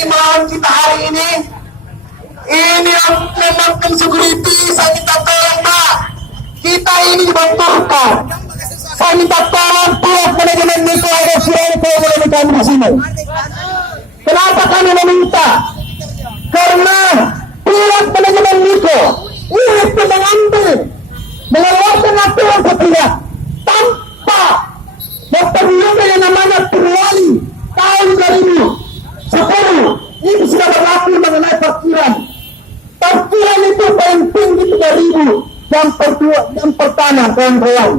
ini melawan kita hari ini. Ini memang security, saya minta tolong Pak. Kita ini dibenturkan. Saya minta tolong pihak manajemen Niko ada surat melalui kami di sini. Kenapa kami meminta? Karena pihak manajemen Niko ini mengeluarkan aturan sepihak tanpa memperlihatkan yang namanya Perwali tahun 2010. Ini sudah berlaku mengenai parkiran. Parkiran itu paling tinggi 3.000. Yang pertama kawan-kawan.